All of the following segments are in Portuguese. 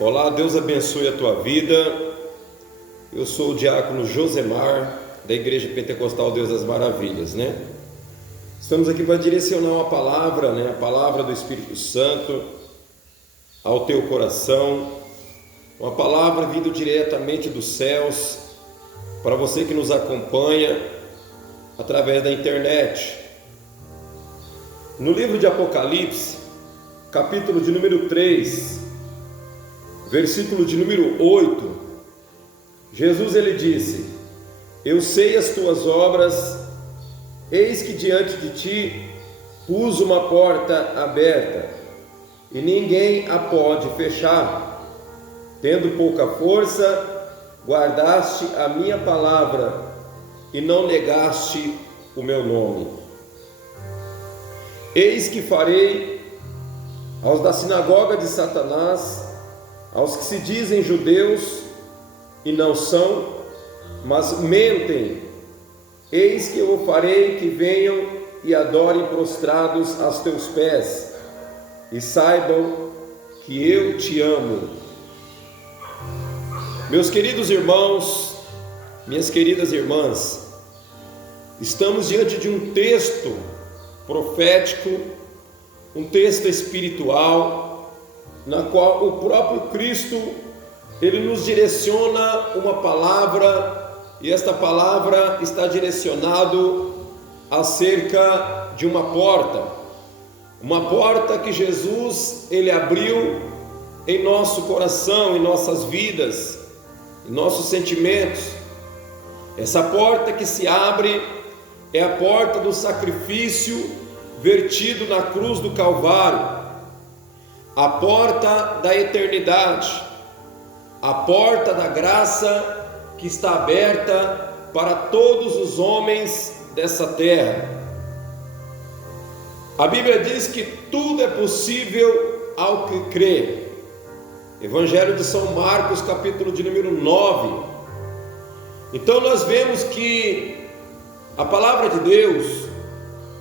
Olá, Deus abençoe a tua vida. Eu sou o diácono Josemar, da Igreja Pentecostal Deus das Maravilhas, Estamos aqui para direcionar uma palavra, a palavra do Espírito Santo ao teu coração, uma palavra vindo diretamente dos céus, para você que nos acompanha através da internet. No livro de Apocalipse, capítulo de número 3, versículo de número 8, Jesus ele disse: eu sei as tuas obras, eis que diante de ti pus uma porta aberta, e ninguém a pode fechar. Tendo pouca força, guardaste a minha palavra, e não negaste o meu nome. Eis que farei aos da sinagoga de Satanás, aos que se dizem judeus e não são, mas mentem, eis que eu farei que venham e adorem prostrados aos teus pés, e saibam que eu te amo. Meus queridos irmãos, minhas queridas irmãs, estamos diante de um texto profético, um texto espiritual, na qual o próprio Cristo ele nos direciona uma palavra, e esta palavra está direcionado acerca de uma porta que Jesus ele abriu em nosso coração, em nossas vidas, em nossos sentimentos. Essa porta que se abre é a porta do sacrifício vertido na cruz do Calvário, a porta da eternidade, a porta da graça que está aberta para todos os homens dessa terra. A Bíblia diz que tudo é possível ao que crê. Evangelho de São Marcos, capítulo de número 9. Então nós vemos que a palavra de Deus,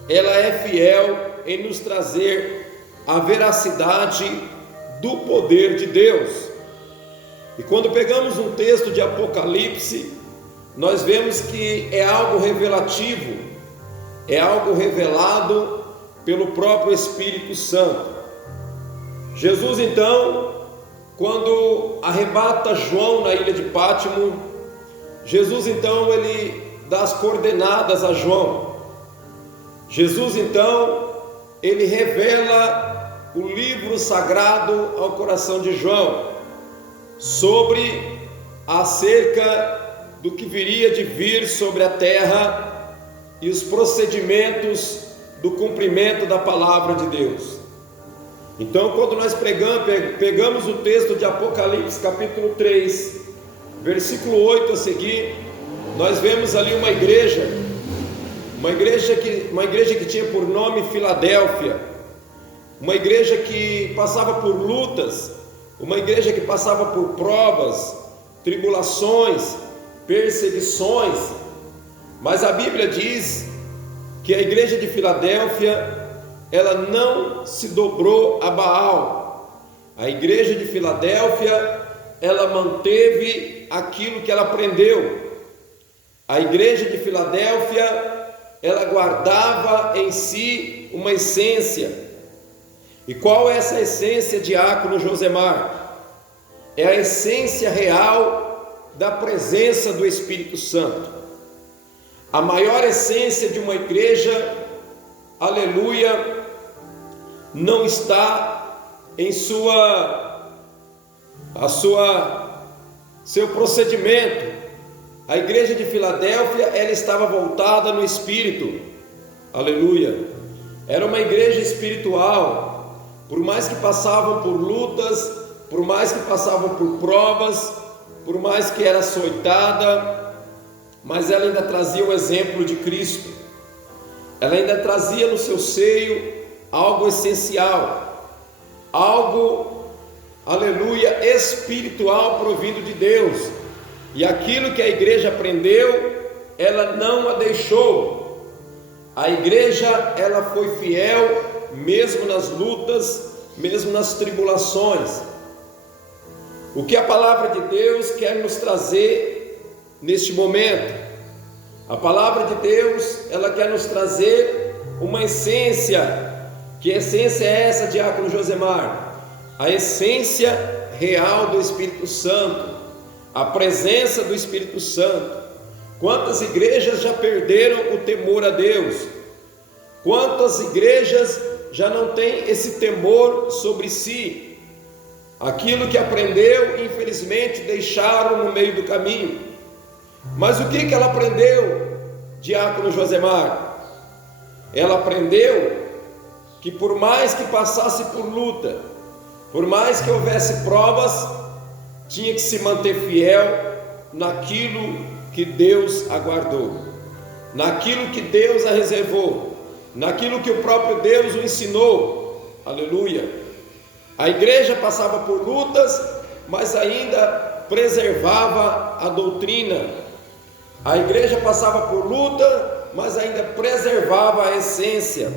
ela é fiel em nos trazer a veracidade do poder de Deus. E quando pegamos um texto de Apocalipse, nós vemos que é algo revelativo, é algo revelado pelo próprio Espírito Santo. Jesus então, quando arrebata João na ilha de Pátimo, Jesus então ele dá as coordenadas a João. Jesus então ele revela o livro sagrado ao coração de João, acerca do que viria de vir sobre a terra e os procedimentos do cumprimento da palavra de Deus. Então, quando nós pegamos o texto de Apocalipse, capítulo 3, versículo 8 a seguir, nós vemos ali uma igreja que tinha por nome Filadélfia, uma igreja que passava por lutas, uma igreja que passava por provas, tribulações, perseguições, mas a Bíblia diz que a igreja de Filadélfia, ela não se dobrou a Baal. A igreja de Filadélfia, ela manteve aquilo que ela aprendeu. A igreja de Filadélfia, ela guardava em si uma essência. E qual é essa essência, diácono Josemar? É a essência real da presença do Espírito Santo. A maior essência de uma igreja, aleluia, não está em seu procedimento. A igreja de Filadélfia, ela estava voltada no Espírito, aleluia. Era uma igreja espiritual. Por mais que passavam por lutas, por mais que passavam por provas, por mais que era açoitada, mas ela ainda trazia o exemplo de Cristo. Ela ainda trazia no seu seio algo essencial, algo, aleluia, espiritual provindo de Deus. E aquilo que a igreja aprendeu, ela não a deixou. A igreja, ela foi fiel mesmo nas lutas, mesmo nas tribulações. o que a palavra de Deus quer nos trazer neste momento. A palavra de Deus, ela quer nos trazer uma essência. Que essência é essa, diácono Josemar? A essência real do Espírito Santo, a presença do Espírito Santo. Quantas igrejas já perderam o temor a Deus? Quantas igrejas já não têm esse temor sobre si? Aquilo que aprendeu, infelizmente, deixaram no meio do caminho. Mas o que ela aprendeu, diácono Josemar? Ela aprendeu que por mais que passasse por luta, por mais que houvesse provas, tinha que se manter fiel naquilo que Deus aguardou, naquilo que Deus a reservou, naquilo que o próprio Deus o ensinou. Aleluia! A igreja passava por lutas, mas ainda preservava a doutrina. A igreja passava por luta, mas ainda preservava a essência.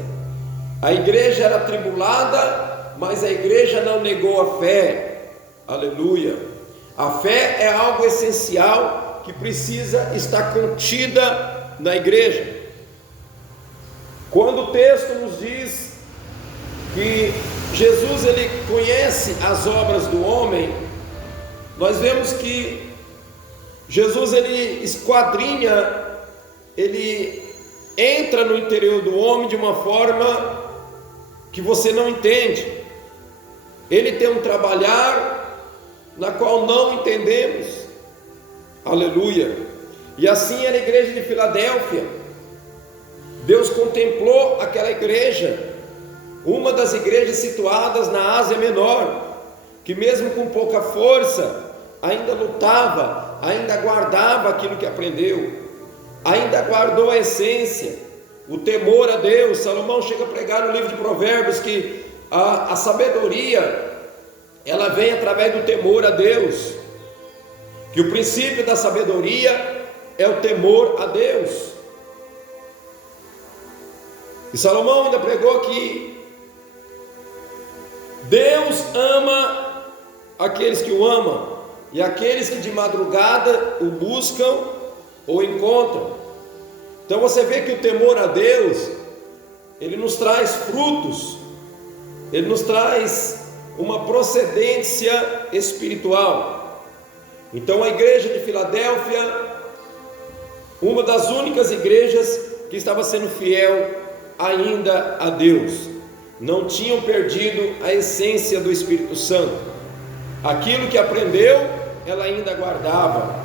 A igreja era atribulada, mas a igreja não negou a fé. Aleluia! A fé é algo essencial que precisa estar contida na igreja. Quando o texto nos diz que Jesus ele conhece as obras do homem, nós vemos que Jesus ele esquadrinha, ele entra no interior do homem de uma forma que você não entende. Ele tem um trabalhar na qual não entendemos. Aleluia! E assim era a igreja de Filadélfia. Deus contemplou aquela igreja, uma das igrejas situadas na Ásia Menor, que mesmo com pouca força, ainda lutava, ainda guardava aquilo que aprendeu, ainda guardou a essência, o temor a Deus. Salomão chega a pregar no livro de Provérbios que a sabedoria, ela vem através do temor a Deus, que o princípio da sabedoria é o temor a Deus. E Salomão ainda pregou que Deus ama aqueles que o amam, e aqueles que de madrugada o buscam ou encontram. Então você vê que o temor a Deus, ele nos traz frutos, ele nos traz uma procedência espiritual. Então a igreja de Filadélfia, uma das únicas igrejas que estava sendo fiel ainda a Deus, não tinham perdido a essência do Espírito Santo. Aquilo que aprendeu, ela ainda guardava.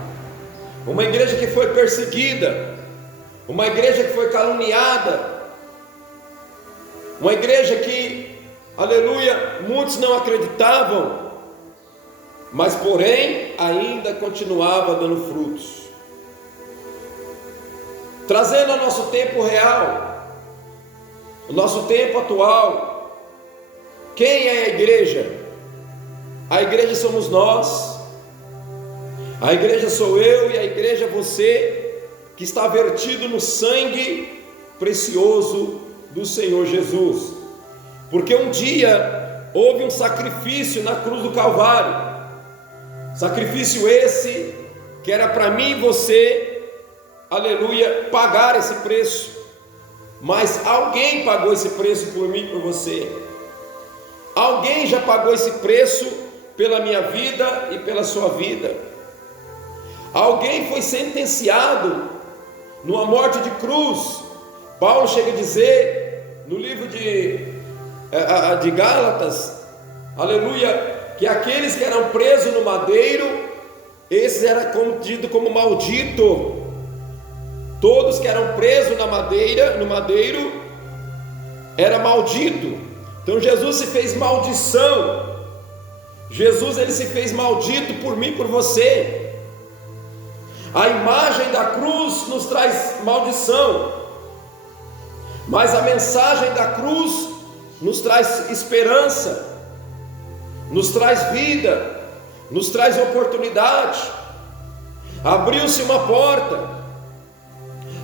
Uma igreja que foi perseguida, uma igreja que foi caluniada, uma igreja que, aleluia, muitos não acreditavam, mas porém ainda continuava dando frutos. Trazendo ao nosso tempo real, o nosso tempo atual, quem é a igreja? A igreja somos nós, a igreja sou eu e a igreja é você, que está vertido no sangue precioso do Senhor Jesus. Porque um dia houve um sacrifício na cruz do Calvário, sacrifício esse que era para mim e você, aleluia, pagar esse preço. Mas alguém pagou esse preço por mim e por você. Alguém já pagou esse preço pela minha vida e pela sua vida. Alguém foi sentenciado numa morte de cruz. Paulo chega a dizer no livro de Gálatas, aleluia, que aqueles que eram presos no madeiro, esses eram tidos como maldito. Todos que eram presos no madeiro, era maldito. Então Jesus se fez maldição. Jesus ele se fez maldito por mim, por você. A imagem da cruz nos traz maldição, mas a mensagem da cruz nos traz esperança, nos traz vida, nos traz oportunidade. Abriu-se uma porta.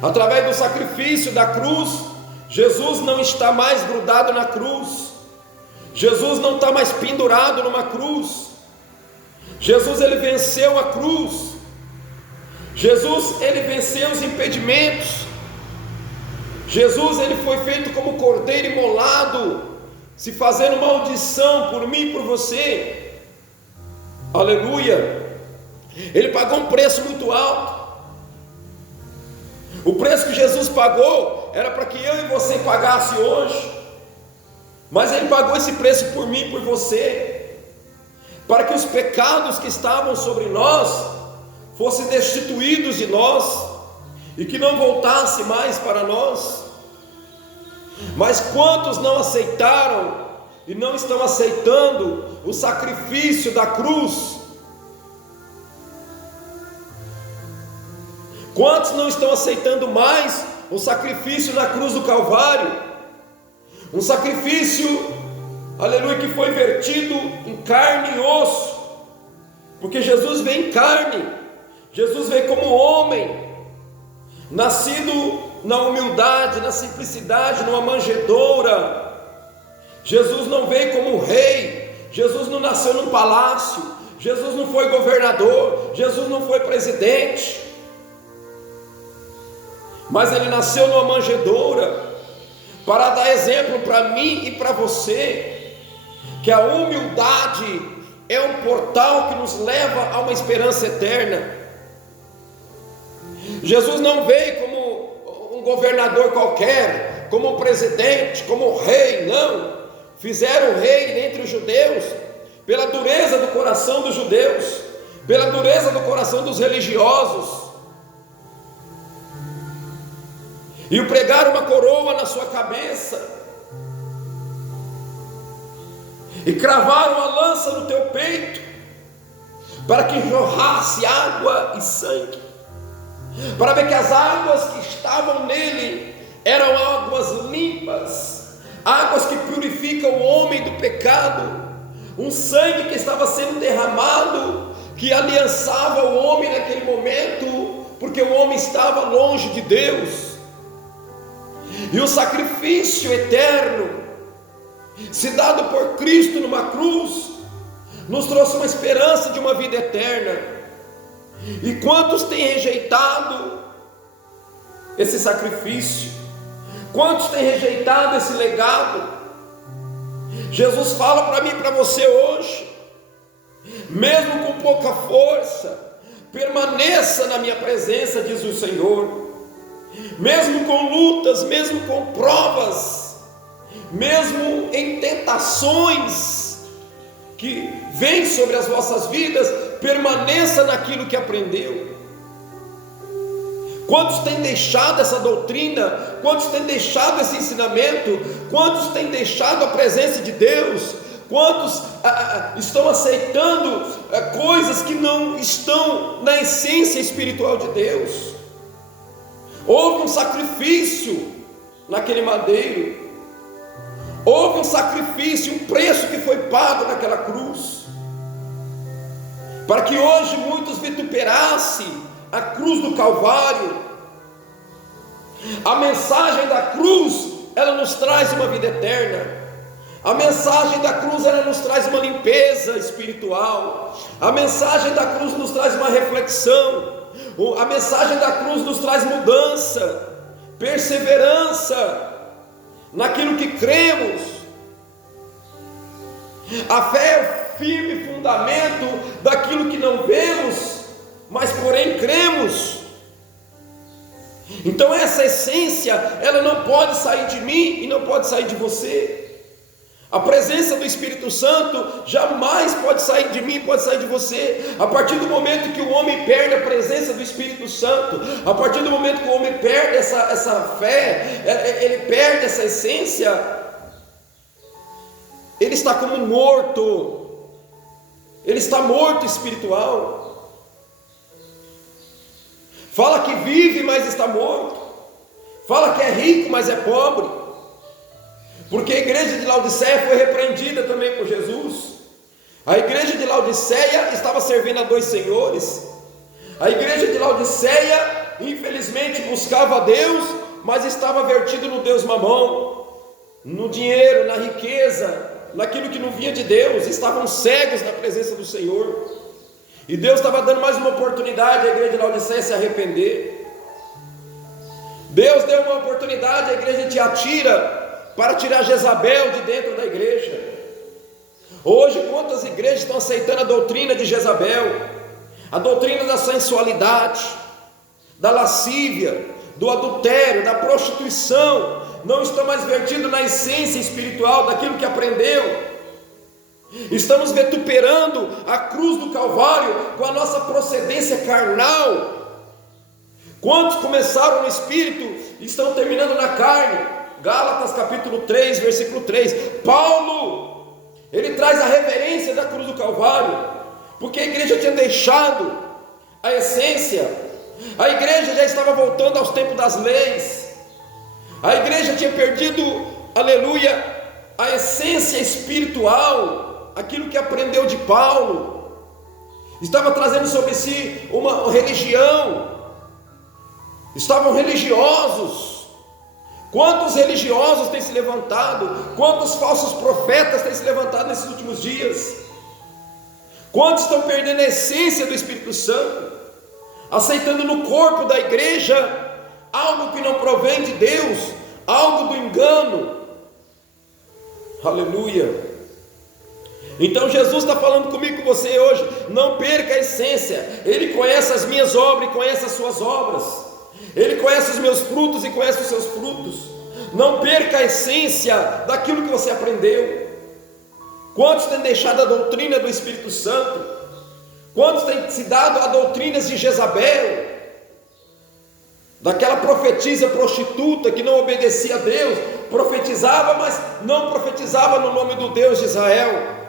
Através do sacrifício da cruz, Jesus não está mais grudado na cruz, Jesus não está mais pendurado numa cruz. Jesus, ele venceu a cruz. Jesus, ele venceu os impedimentos. Jesus, ele foi feito como cordeiro imolado, se fazendo maldição por mim e por você. Aleluia. Ele pagou um preço muito alto. O preço que Jesus pagou era para que eu e você pagasse hoje, mas ele pagou esse preço por mim e por você, para que os pecados que estavam sobre nós fossem destituídos de nós e que não voltasse mais para nós. Mas quantos não aceitaram e não estão aceitando o sacrifício da cruz? Quantos não estão aceitando mais o sacrifício na cruz do Calvário? Um sacrifício, aleluia, que foi vertido em carne e osso, porque Jesus veio em carne, Jesus veio como homem, nascido na humildade, na simplicidade, numa manjedoura. Jesus não veio como rei, Jesus não nasceu num palácio, Jesus não foi governador, Jesus não foi presidente, mas ele nasceu numa manjedoura, para dar exemplo para mim e para você, que a humildade é um portal que nos leva a uma esperança eterna. Jesus não veio como um governador qualquer, como um presidente, como um rei, não. Fizeram rei entre os judeus, pela dureza do coração dos judeus, pela dureza do coração dos religiosos, e o pregaram uma coroa na sua cabeça, e cravaram a lança no teu peito, para que jorrasse água e sangue, para ver que as águas que estavam nele eram águas limpas, águas que purificam o homem do pecado, um sangue que estava sendo derramado, que aliançava o homem naquele momento, porque o homem estava longe de Deus. E o sacrifício eterno, se dado por Cristo numa cruz, nos trouxe uma esperança de uma vida eterna. E quantos têm rejeitado esse sacrifício? Quantos têm rejeitado esse legado? Jesus fala para mim e para você hoje: mesmo com pouca força, permaneça na minha presença, diz o Senhor. Mesmo com lutas, mesmo com provas, mesmo em tentações que vêm sobre as vossas vidas, permaneça naquilo que aprendeu. Quantos têm deixado essa doutrina? Quantos têm deixado esse ensinamento? Quantos têm deixado a presença de Deus? Quantos estão aceitando coisas que não estão na essência espiritual de Deus? Houve um sacrifício naquele madeiro, houve um sacrifício, um preço que foi pago naquela cruz, para que hoje muitos vituperassem a cruz do Calvário. A mensagem da cruz, ela nos traz uma vida eterna. A mensagem da cruz, ela nos traz uma limpeza espiritual. A mensagem da cruz nos traz uma reflexão. A mensagem da cruz nos traz mudança, perseverança naquilo que cremos. A fé é o firme fundamento daquilo que não vemos, mas porém cremos. Então essa essência, ela não pode sair de mim e não pode sair de você. A presença do Espírito Santo jamais pode sair de mim, pode sair de você. A partir do momento que o homem perde a presença do Espírito Santo, a partir do momento que o homem perde essa fé, ele perde essa essência, ele está como morto, ele está morto espiritual. Fala que vive, mas está morto. Fala que é rico, mas é pobre. Porque a igreja de Laodiceia foi repreendida também por Jesus. A igreja de Laodiceia estava servindo a dois senhores. A igreja de Laodiceia, infelizmente, buscava a Deus, mas estava vertido no Deus Mamão, no dinheiro, na riqueza, naquilo que não vinha de Deus. Estavam cegos na presença do Senhor. E Deus estava dando mais uma oportunidade à igreja de Laodiceia se arrepender. Deus deu uma oportunidade à igreja de Tiatira para tirar Jezabel de dentro da igreja. Hoje, quantas igrejas estão aceitando a doutrina de Jezabel, a doutrina da sensualidade, da lascívia, do adultério, da prostituição, não estão mais vertidos na essência espiritual daquilo que aprendeu. Estamos vituperando a cruz do Calvário com a nossa procedência carnal. Quantos começaram no Espírito e estão terminando na carne? Gálatas capítulo 3, versículo 3. Paulo, ele traz a reverência da cruz do Calvário, porque a igreja tinha deixado a essência. A igreja já estava voltando aos tempos das leis. A igreja tinha perdido, aleluia, a essência espiritual, aquilo que aprendeu de Paulo. Estava trazendo sobre si uma religião. Estavam religiosos. Quantos religiosos têm se levantado? Quantos falsos profetas têm se levantado nesses últimos dias? Quantos estão perdendo a essência do Espírito Santo, aceitando no corpo da igreja algo que não provém de Deus, algo do engano? Aleluia. Então Jesus está falando comigo, com você hoje. Não perca a essência. Ele conhece as minhas obras e conhece as suas obras. Ele conhece os meus frutos e conhece os seus frutos. Não perca a essência daquilo que você aprendeu. Quantos têm deixado a doutrina do Espírito Santo? Quantos têm se dado a doutrinas de Jezabel, daquela profetisa prostituta que não obedecia a Deus, profetizava, mas não profetizava no nome do Deus de Israel,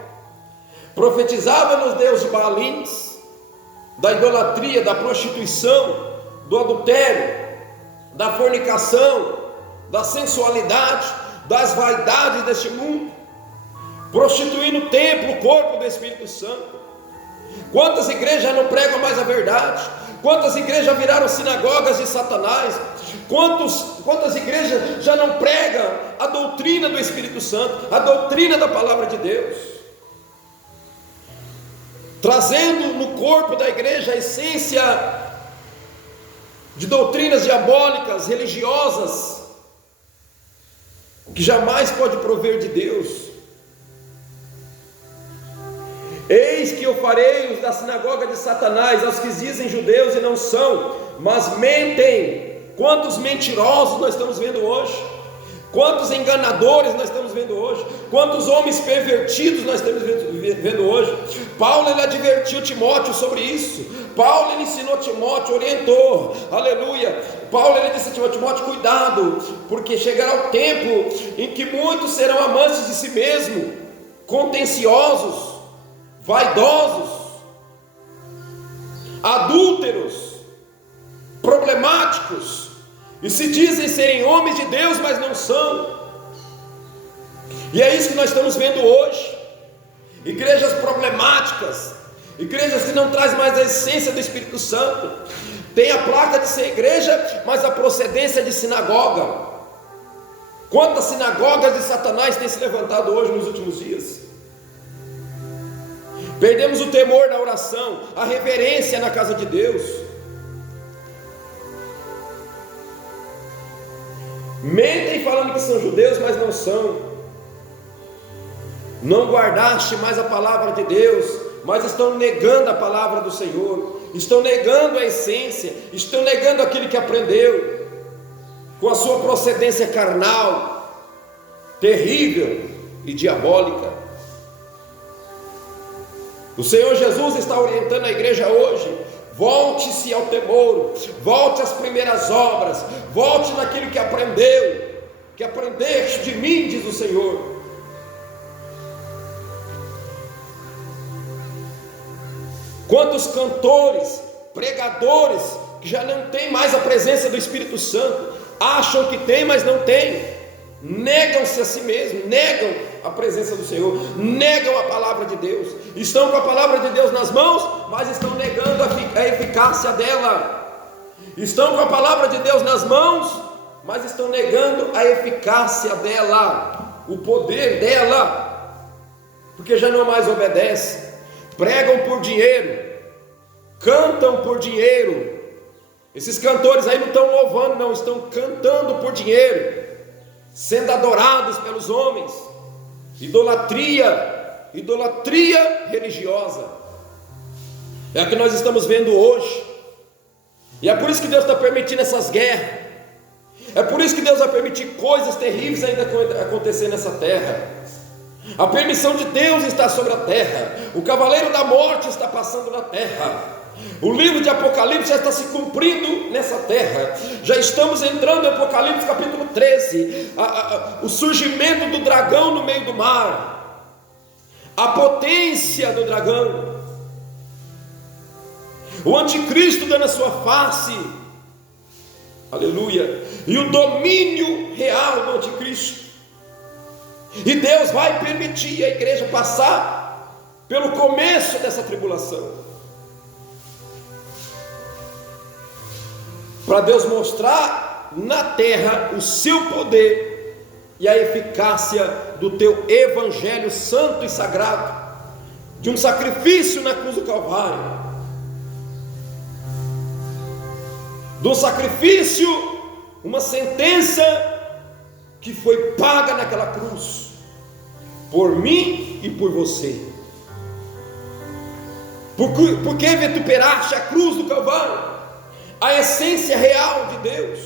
profetizava nos deuses de Baalins, da idolatria, da prostituição, do adultério, da fornicação, da sensualidade, das vaidades deste mundo, prostituindo o templo, o corpo do Espírito Santo. Quantas igrejas já não pregam mais a verdade? Quantas igrejas viraram sinagogas de Satanás? Quantas igrejas já não pregam a doutrina do Espírito Santo, a doutrina da palavra de Deus, trazendo no corpo da igreja a essência de doutrinas diabólicas, religiosas, que jamais pode prover de Deus. Eis que eu farei os da sinagoga de Satanás, aos que dizem judeus e não são, mas mentem. Quantos mentirosos nós estamos vendo hoje? Quantos enganadores nós estamos vendo hoje? Quantos homens pervertidos nós estamos vendo hoje? Paulo, ele advertiu Timóteo sobre isso. Paulo, ele ensinou Timóteo, orientou, aleluia. Paulo, ele disse a Timóteo, cuidado, porque chegará o tempo em que muitos serão amantes de si mesmo, contenciosos, vaidosos, adúlteros, problemáticos, e se dizem serem homens de Deus, mas não são. E é isso que nós estamos vendo hoje. Igrejas problemáticas, igrejas que não trazem mais a essência do Espírito Santo, tem a placa de ser igreja, mas a procedência é de sinagoga. Quantas sinagogas de Satanás têm se levantado hoje nos últimos dias? Perdemos o temor na oração, a reverência na casa de Deus. Mentem falando que são judeus, mas não são. Não guardaste mais a palavra de Deus, mas estão negando a palavra do Senhor, estão negando a essência, estão negando aquilo que aprendeu, com a sua procedência carnal, terrível e diabólica. O Senhor Jesus está orientando a igreja hoje: volte-se ao temor, volte às primeiras obras, volte naquilo que aprendeu, que aprendeste de mim, diz o Senhor. Quantos cantores, pregadores, que já não tem mais a presença do Espírito Santo, acham que tem, mas não tem, negam-se a si mesmos, negam a presença do Senhor, negam a palavra de Deus, estão com a palavra de Deus nas mãos, mas estão negando a eficácia dela. Estão com a palavra de Deus nas mãos, mas estão negando a eficácia dela, o poder dela, porque já não mais obedecem. Pregam por dinheiro, cantam por dinheiro. Esses cantores aí não estão louvando, não, estão cantando por dinheiro, sendo adorados pelos homens. Idolatria religiosa. É o que nós estamos vendo hoje. E é por isso que Deus está permitindo essas guerras. É por isso que Deus vai permitir coisas terríveis ainda acontecer nessa terra. A permissão de Deus está sobre a terra. O cavaleiro da morte está passando na terra. O livro de Apocalipse já está se cumprindo nessa terra. Já estamos entrando em Apocalipse capítulo 13. O surgimento do dragão no meio do mar. A potência do dragão. O anticristo dando a sua face. Aleluia. E o domínio real do anticristo. E Deus vai permitir a igreja passar pelo começo dessa tribulação, para Deus mostrar na terra o seu poder e a eficácia do teu evangelho santo e sagrado, de um sacrifício na cruz do Calvário, do sacrifício, uma sentença que foi paga naquela cruz, por mim e por você. Por que vituperaste a cruz do Calvário? A essência real de Deus.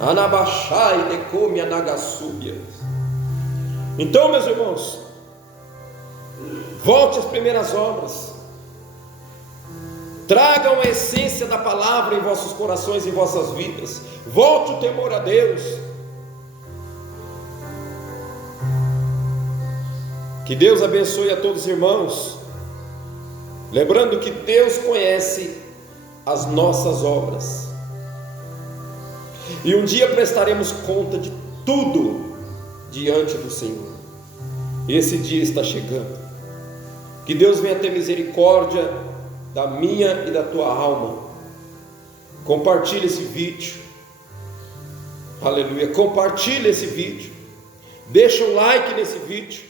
Anabachai decome anagasúbia. Então, meus irmãos, volte às primeiras obras. Tragam a essência da palavra em vossos corações e em vossas vidas. Volte o temor a Deus. Que Deus abençoe a todos os irmãos. Lembrando que Deus conhece as nossas obras. E um dia prestaremos conta de tudo diante do Senhor. Esse dia está chegando. Que Deus venha ter misericórdia da minha e da tua alma. Compartilhe esse vídeo. Aleluia. Compartilhe esse vídeo. Deixa um like nesse vídeo,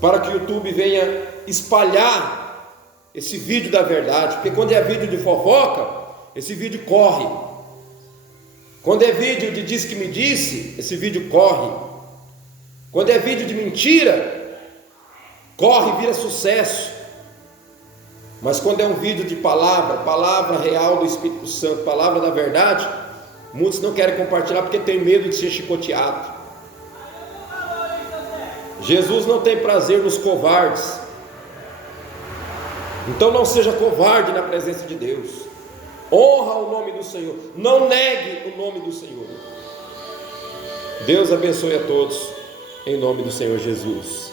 para que o YouTube venha espalhar esse vídeo da verdade. Porque quando é vídeo de fofoca, esse vídeo corre. Quando é vídeo de diz que me disse, esse vídeo corre. Quando é vídeo de mentira, corre e vira sucesso. Mas quando é um vídeo de palavra real do Espírito Santo, palavra da verdade, muitos não querem compartilhar porque tem medo de ser chicoteado. Jesus não tem prazer nos covardes. Então não seja covarde na presença de Deus. Honra o nome do Senhor. Não negue o nome do Senhor. Deus abençoe a todos, em nome do Senhor Jesus.